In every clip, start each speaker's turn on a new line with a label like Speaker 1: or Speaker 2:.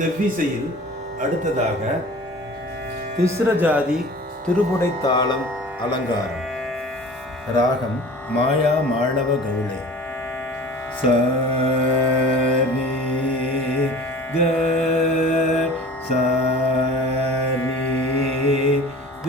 Speaker 1: செவ்விசையில் அடுத்ததாக திஸ்ர ஜாதி திருபுடை தாளம் அலங்காரம். ராகம் மாயா மாணவ கவுளே. சரி க சரி க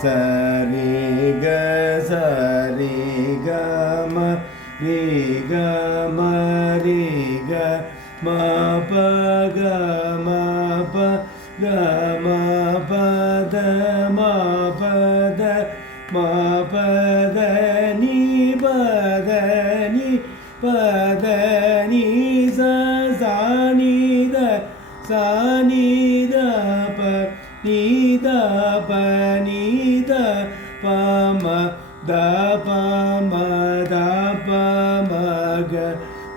Speaker 1: ச ரே க ச ரே க ம ரே க ம ரே க ம ப க ம ப க ம ப த ம ப த ம ப த நீ ப த நீ ப த நீ ச ச நீ த ச நீ த ப నీద పనీద పమ ద పమ ద పమగ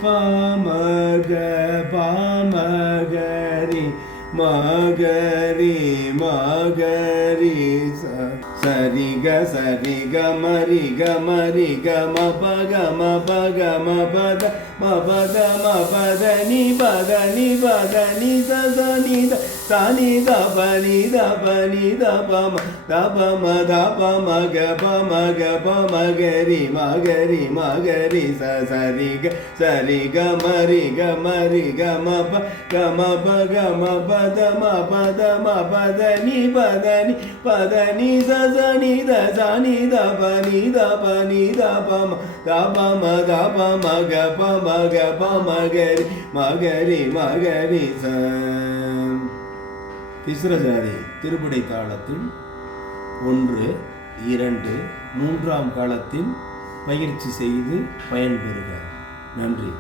Speaker 1: పమగ పమగరి మగరి మగరి సరిగ సరిగ మరి గ మరి గ మ పగ మ పగ మ పద మ పద మ పదని పదని పదని సదని சரி க மரி க மரி க ம ப க ம ப க ம ப த ம ப த ம ப த நீ ப த நீ ப த நீ த த நீ த த நீ த ப நீ த ப நீ த ப ம த ப ம த ப ம க ப ம க ப ம க ரி ம க ரி ம க ரி ச சரி க சரி க மரி க மரி க ம ப க ம ப க ம ப த ம ப த ம ப த நீ ப த நீ ப த நீ ச ச நீ த ச நீ த ப நீ த ப நீ த ப ம த ப ம த ப ம க ப ம க ப ம க ரி ம க ரி ம க ரி ச திஸ்ரஜாதி திருப்படை தாளத்தில் ஒன்று இரண்டு மூன்றாம் காலத்தில் பயிற்சி செய்து பயன்பெறுக. நன்றி.